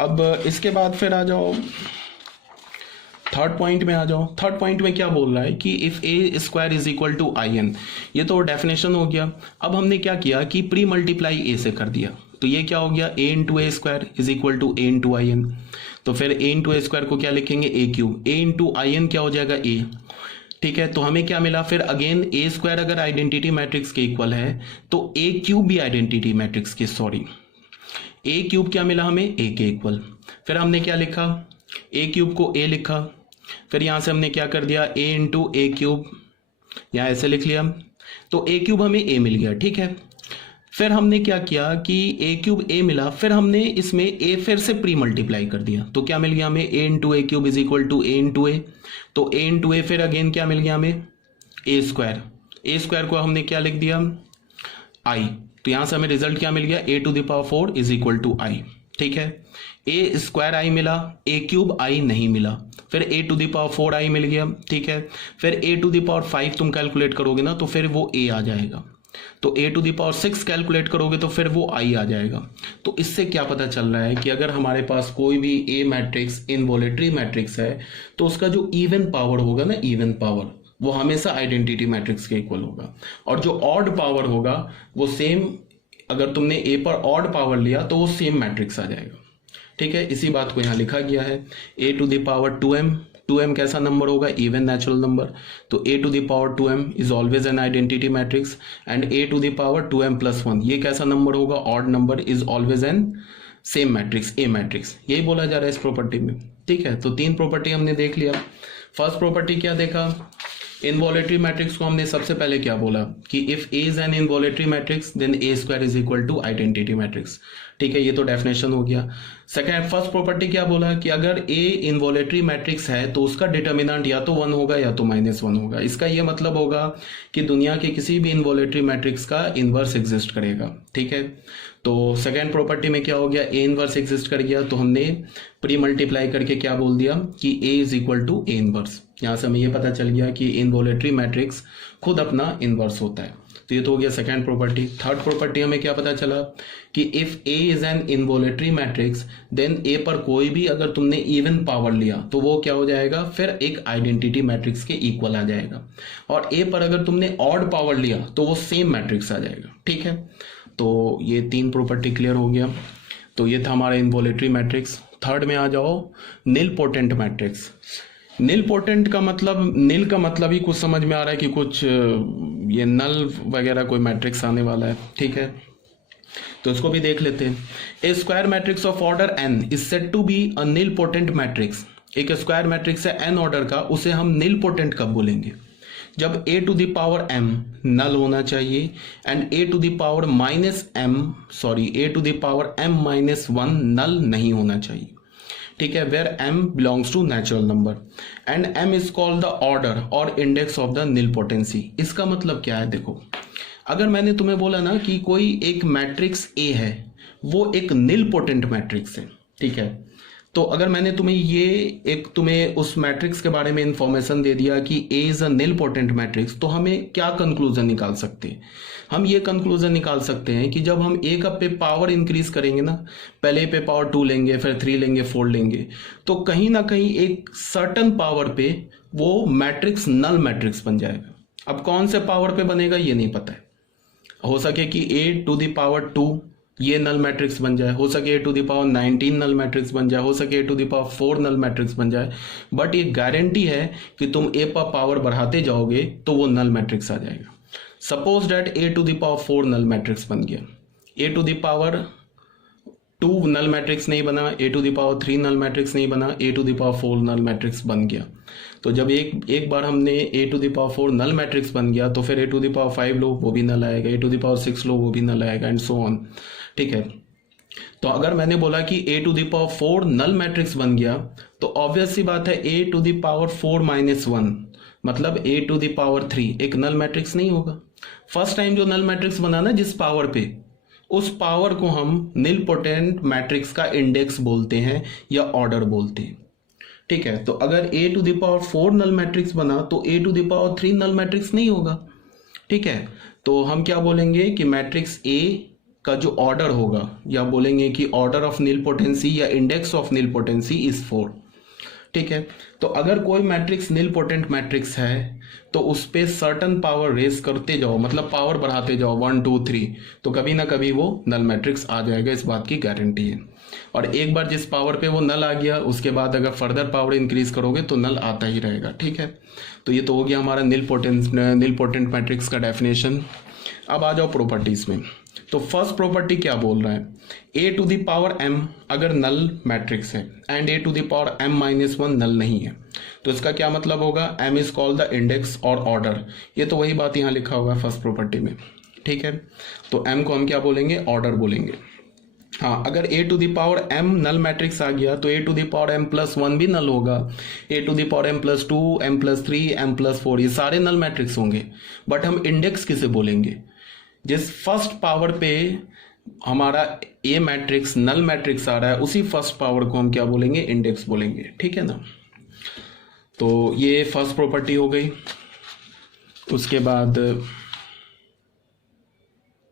अब इसके बाद फिर आ जाओ थर्ड पॉइंट में आ जाओ। थर्ड पॉइंट में क्या बोल रहा है कि if A square is equal to I n, ये तो डेफिनेशन हो गया। अब हमने क्या किया कि प्री मल्टीप्लाई ए से कर दिया, तो ये क्या हो गया A into A square is equal to A into I N. तो फिर ए इंटू ए स्क्वायर को क्या लिखेंगे A cube, A into I N क्या हो जाएगा ए। ठीक है, तो हमें क्या मिला फिर अगेन ए स्क्वायर अगर आइडेंटिटी मैट्रिक्स के इक्वल है तो ए क्यूब भी आइडेंटिटी मैट्रिक्स के, सॉरी ए क्यूब क्या मिला हमें ए के इक्वल। फिर हमने क्या लिखा ए क्यूब को ए लिखा, फिर यहां से हमने क्या कर दिया ए इंटू ए क्यूब, यहां ऐसे लिख लिया, तो ए क्यूब हमें ए मिल गया। ठीक है, फिर हमने क्या किया कि ए क्यूब ए मिला, फिर हमने इसमें ए फिर से प्री मल्टीप्लाई कर दिया, तो क्या मिल गया हमें A into A cube is equal to A into A. तो ए इंटू ए फिर अगेन क्या मिल गया हमें ए स्क्वायर, ए स्क्वायर को हमने क्या लिख दिया आई, तो यहां से हमें रिजल्ट क्या मिल गया A to the power 4 is equal to I. ठीक है, ए स्क्वायर आई मिला, ए क्यूब आई नहीं मिला, फिर ए टू द पावर 4 आई मिल गया। ठीक है, फिर ए टू द पावर 5 तुम कैलकुलेट करोगे ना तो फिर वो ए आ जाएगा, तो A to the power 6 calculate करोगे तो फिर वो आई आ जाएगा। तो इससे क्या पता चल रहा है कि अगर हमारे पास कोई भी ए मैट्रिक्स इनवॉलेटरी मैट्रिक्स है तो उसका जो इवन पावर होगा ना, इवन पावर वो हमेशा आइडेंटिटी मैट्रिक्स के इक्वल होगा, और जो ऑड पावर होगा वो सेम, अगर तुमने ए पर ऑड पावर लिया तो वो सेम मैट्रिक्स आ जाएगा। ठीक है, इसी बात को यहाँ लिखा गया है ए to the power 2m, 2m कैसा नंबर होगा इवन नेचुरल नंबर, तो A to the power 2m is always an identity matrix, and A to the power 2m plus 1 ये कैसा नंबर होगा odd number, is always an same matrix A matrix, यही बोला जा रहा है इस प्रॉपर्टी में। ठीक है, तो तीन प्रॉपर्टी हमने देख लिया। फर्स्ट प्रॉपर्टी क्या देखा, इनवॉलेटरी मैट्रिक्स को हमने सबसे पहले क्या बोला कि if A is an involutory matrix then A square is equal to identity matrix. ठीक है, ये तो डेफिनेशन हो गया। सेकंड फर्स्ट प्रॉपर्टी क्या बोला कि अगर ए इनवॉलेटरी मैट्रिक्स है तो उसका डिटर्मिनेंट या तो 1 होगा या तो -1 होगा। इसका ये मतलब होगा कि दुनिया के किसी भी इनवॉलेटरी मैट्रिक्स का इनवर्स एग्जिस्ट करेगा। ठीक है, तो सेकेंड प्रॉपर्टी में क्या हो गया ए इनवर्स एग्जिस्ट कर गया, तो हमने प्री मल्टीप्लाई करके क्या बोल दिया कि A is equal to A inverse. यहां से हमें ये पता चल गया कि इनवॉलेटरी मैट्रिक्स खुद अपना इनवर्स होता है, तो ये तो हो गया सेकेंड प्रॉपर्टी। थर्ड प्रॉपर्टी हमें क्या पता चला कि if A is an involutory matrix then A पर कोई भी अगर तुमने इवन पावर लिया तो वो क्या हो जाएगा फिर एक आइडेंटिटी मैट्रिक्स के इक्वल आ जाएगा, और ए पर अगर तुमने ऑड पावर लिया तो वो सेम मैट्रिक्स आ जाएगा। ठीक है, तो ये तीन प्रॉपर्टी क्लियर हो गया। तो ये था हमारा इनवॉलेटरी मैट्रिक्स। थर्ड में आ जाओ निलपोटेंट मैट्रिक्स। निलपोटेंट का मतलब, निल का मतलब ही कुछ समझ में आ रहा है कि कुछ ये नल वगैरह कोई मैट्रिक्स आने वाला है। ठीक है, तो इसको भी देख लेते हैं। A square matrix of order n is said to be a nilpotent matrix. एक स्क्वायर मैट्रिक्स है n ऑर्डर का, उसे हम निलपोटेंट कब बोलेंगे, जब a to the power m null होना चाहिए and a to the power a to the power m minus 1 null नहीं होना चाहिए। ठीक है, where m belongs to natural number and m is called the order और इंडेक्स ऑफ द निलपोटेंसी। इसका मतलब क्या है, देखो अगर मैंने तुम्हें बोला ना कि कोई एक मैट्रिक्स a है वो एक निलपोटेंट मैट्रिक्स है। ठीक है, तो अगर मैंने तुम्हें उस मैट्रिक्स के बारे में इंफॉर्मेशन दे दिया कि A is a nilpotent matrix, तो हमें क्या कंक्लूजन निकाल सकते हैं, हम ये कंक्लूजन निकाल सकते हैं कि जब हम A का पे पावर इंक्रीज करेंगे ना, पहले पे पावर 2 लेंगे, फिर 3 लेंगे, 4 लेंगे, तो कहीं ना कहीं एक सर्टन पावर पे वो मैट्रिक्स नल मैट्रिक्स बन जाएगा। अब कौन से पावर पे बनेगा ये नहीं पता है, हो सके कि A टू द पावर 2 ये नल मैट्रिक्स बन जाए, हो सके A to the power 19 null matrix बन जाए, हो सके A to the power 4 null matrix बन जाए, बट ये गारंटी है कि तुम A पर पावर बढ़ाते जाओगे तो वो नल मैट्रिक्स आ जाएगा। Suppose that A to the power 4 null matrix बन गया, A to the power 2 null matrix नहीं बना, A to the power 3 null matrix नहीं बना, A to the power 4 null matrix बन गया। तो जब एक बार हमने A to the power 4 null matrix बन गया तो फिर A टू द पावर 5 लो वो भी नल आएगा, A टू द पावर 6 लो वो भी नल आएगा, एंड सो ऑन। ठीक है, तो अगर मैंने बोला कि A to the power 4 null matrix बन गया तो ऑब्वियस सी बात है A to the power 4 minus 1 मतलब A टू द पावर 3 एक नल मैट्रिक्स नहीं होगा। फर्स्ट टाइम जो नल मैट्रिक्स बना ना जिस पावर पे, उस पावर को हम निलपोटेंट मैट्रिक्स का इंडेक्स बोलते हैं या ऑर्डर बोलते हैं। ठीक है, तो अगर A to the power 4 null matrix बना तो A to the power 3 null matrix नहीं होगा। ठीक है, तो हम क्या बोलेंगे कि मैट्रिक्स A का जो ऑर्डर होगा, या बोलेंगे कि ऑर्डर ऑफ नील पोटेंसी या index of nilpotency is 4। ठीक है, तो अगर कोई मैट्रिक्स नील पोटेंट मैट्रिक्स है तो उस पर सर्टन पावर रेस करते जाओ, मतलब पावर बढ़ाते जाओ 1 2 3, तो कभी ना कभी वो नल मैट्रिक्स आ जाएगा, इस बात की गारंटी है। और एक बार जिस पावर पे वो नल आ गया, उसके बाद अगर फर्दर पावर इंक्रीज करोगे तो नल आता ही रहेगा। ठीक है, तो ये तो हो गया हमारा नील पोटेंट मैट्रिक्स का डेफिनेशन। अब आ जाओ प्रॉपर्टीज में। तो फर्स्ट प्रॉपर्टी क्या बोल रहा है, a to the power m अगर नल मैट्रिक्स है and a to the power m-1 null नहीं है, तो इसका क्या मतलब होगा, m is called the index और ऑर्डर। ये तो वही बात यहाँ लिखा होगा फर्स्ट प्रॉपर्टी में। ठीक है, तो m को हम क्या बोलेंगे, ऑर्डर बोलेंगे। हाँ, अगर a to the power m null matrix आ गया तो a to the power m+1 भी नल होगा, a to the power m+2 m+3 m+4 ये सारे नल मैट्रिक्स होंगे। बट हम इंडेक्स किसे बोलेंगे, जिस फर्स्ट पावर पे हमारा ए मैट्रिक्स नल मैट्रिक्स आ रहा है उसी फर्स्ट पावर को हम क्या बोलेंगे, इंडेक्स बोलेंगे। ठीक है ना, तो ये फर्स्ट प्रॉपर्टी हो गई। उसके बाद